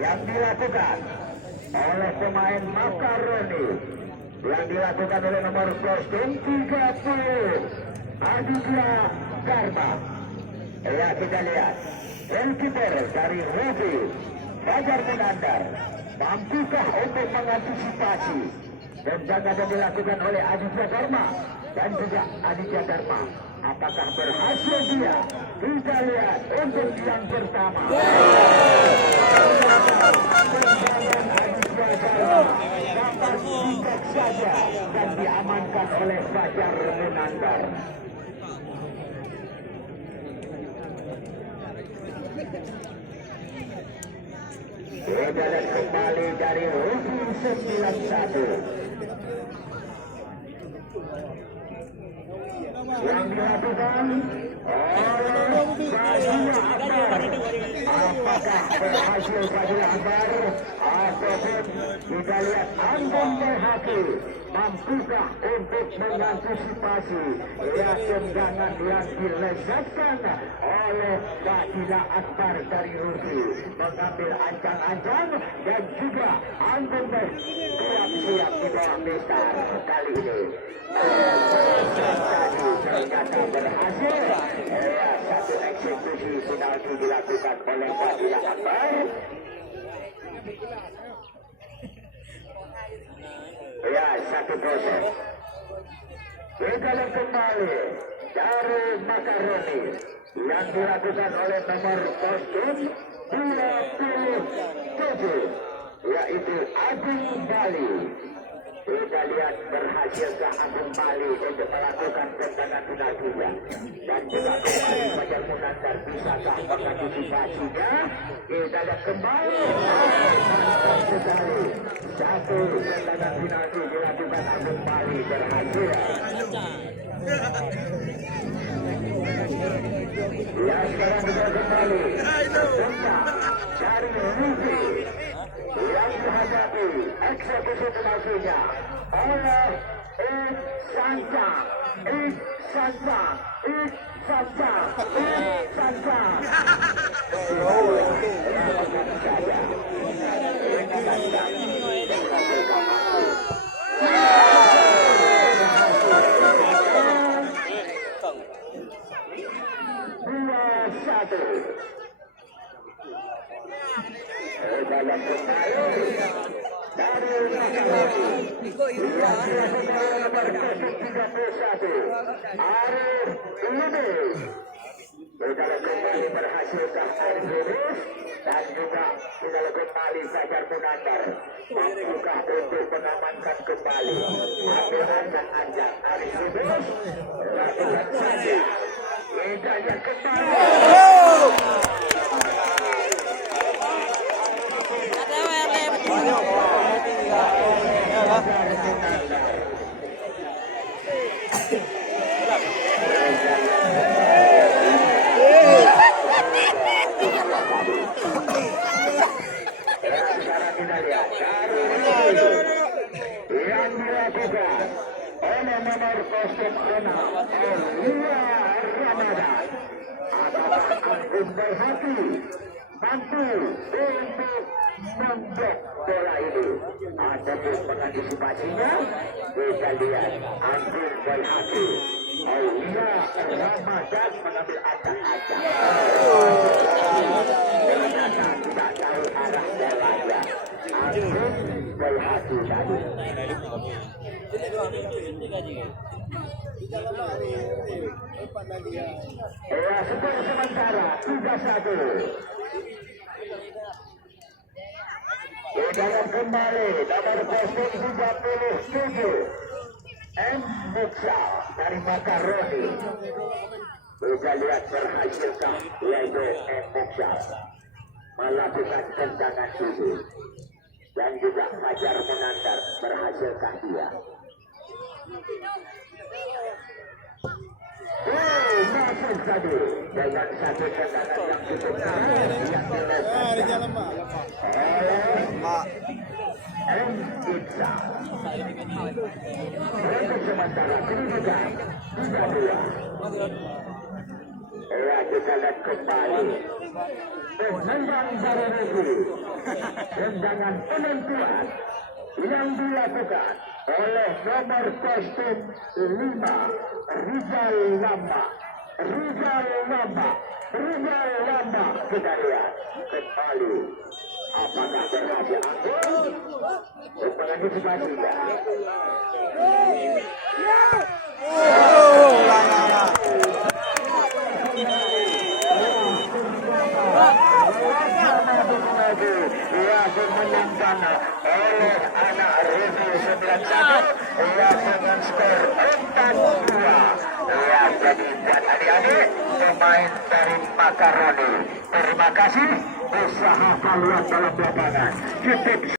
yang dilakukan oleh pemain Makaroni, yang dilakukan oleh nomor kostum 30 Aditya Karma. Ya, kita lihat goalkeeper dari Ruby Fajar Munandar mampukah untuk mengantisipasi tendangan yang dilakukan oleh Aditya Karma dan juga Aditya Karma. Apakah berhasil dia? Kita lihat untuk yang pertama. Dapat dicek saja dan diamankan oleh Fajar Munandar. Dan kembali dari Rufin 91. Yang dilakukan oleh Fadila Akbar. Apakah berhasil Fadila Akbar ataupun kita lihat Anton Berhati mampukah untuk mengantisipasi tendangan yang dilesatkan oleh Fadila Akbar dari Rusi, mengambil ancang-ancang dan juga Anton Berhati siap-siap di bawah besar kali ini. Ternyata berhasil. Satu eksekusi penalti dilakukan oleh Fadila Akbar. Ya, 1-0. Kita kembali dari Makaroni yang dilakukan oleh nomor kostum 27, yaitu Agung Bali. Kita lihat berhasilkah Agung Bali untuk melakukan tendangan penaltinya, dan juga kembali Fajar Munandar bisakah mengantisipasinya. Kita lihat kembali mantap sekali, satu tendangan penalti dilakukan Agung Bali berhasil. Ya, sekarang kita kembali tendang dari Rufi yang dihadapi eksekusi penaltinya oleh Sanca. Dalam dari Arif Lubis. Kita kembali berhasilkah Arif Lubis dan juga kita kembali Fajar Munandar mampukah untuk mengamankan kembali ambil anjang-anjang Arif Lubis. Lakukan saja kita yang kembali. Yang dilakukan oleh nomor kostum 6 Elia Ramadan. Apakah Agung Berhati mampu untuk memblok bola ini ataupun mengantisipasinya? Kita lihat Agung Berhati Elia Ramadan mengambil acak-acak. Ternyata tidak tahu arah bolanya. Agung Berhati tadi. Skor sementara 3-1. Kita kembali nomor kostum 37 M. Muksa dari Makaroni. Kita lihat berhasilkah yaitu M. Muksa melakukan tendangan ini, dan juga Fajar Munandar berhasilkah dia? Masuk tadi dengan satu tendangan yang cukup keras yang dilakukan oleh M. Iksa. Untuk sementara kedudukan 3-2. Ya, kita lihat kembali. Tendangan dari Regi. Tendangan penentuan yang dilakukan oleh nomor kostum 5 Rizal Lamba. Kita lihat kembali. Apakah berhasil angkut? Mengantisipasinya. Dimenangkan oleh anak Review 91 ya dengan skor 4-2. Ya, jadi buat adik-adik pemain dari Makaroni, terima kasih usaha kalian dalam lapangan.